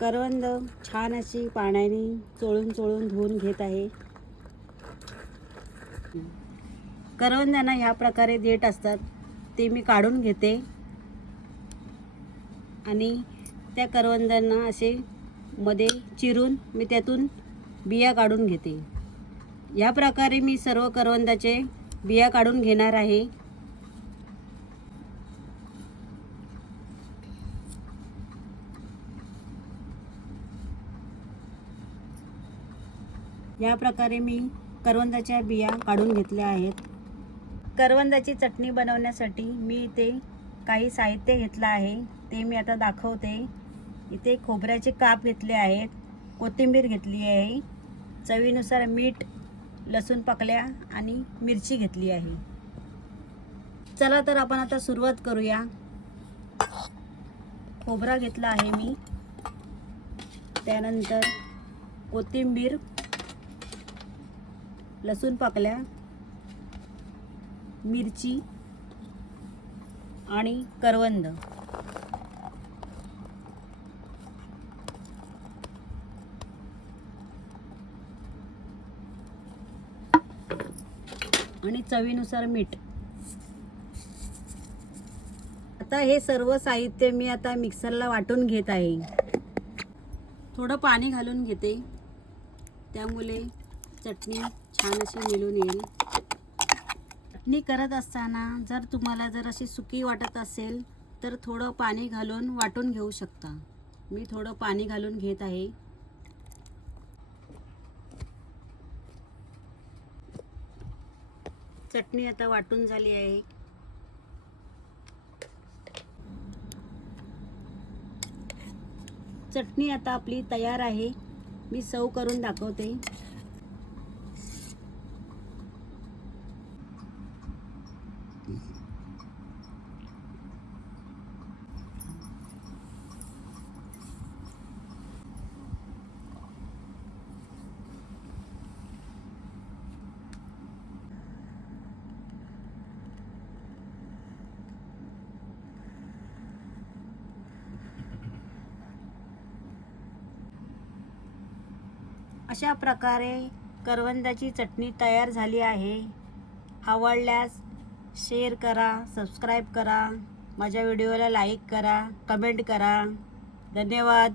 करवंद छान अशी पाण्याने चोळून धुवून घेत आहे। करवंदांना ह्या प्रकारे देठ असतात ते मी काढून घेते आणि त्या करवंदांना असे मध्ये चिरून मी त्यातून बिया काढून घेते। या प्रकारे मी सर्व करवंदाचे बिया काढून घेणार आहे। या प्रकारे मी करवंदाच्या बिया काढून घेतल्या आहेत। करवंदाची चटणी बनवण्यासाठी मी इथे काही साहित्य घेतलं आहे ते मी आता दाखवते। इथे खोबऱ्याचे काप घेतले आहेत, कोथिंबीर घेतली आहे, चवीनुसार मीठ, लसूण पाकळ्या आणि मिरची घेतली आहे। चला तर आपण आता सुरुवात करूया। खोबरा घेतला आहे मी, त्यानंतर कोथिंबीर, लसूण पाकळ्या, मिरची आणि करवंद। आणि चवीनुसार मीठ। आता हे सर्व साहित्य मी आता मिक्सरला वाटून घेत आहे। थोडं पाणी घालून घेते, त्यामुळे चटणी छान अशी मिळून येईल। चटणी करत असताना जर तुम्हाला अशी सुकी वाटत असेल तर थोडं पाणी घालून वाटून घेऊ शकता। मी थोडं पाणी घालून घेत आहे। चटणी आता वाटून झाली आहे। चटणी आता आपली तयार आहे। मी सर्व करून दाखवते। अशा प्रकारे करवंदाची चटणी तयार झाली आहे। आवडल्यास शेअर करा, सबस्क्राईब करा, माझ्या व्हिडिओला लाईक करा, कमेंट करा। धन्यवाद।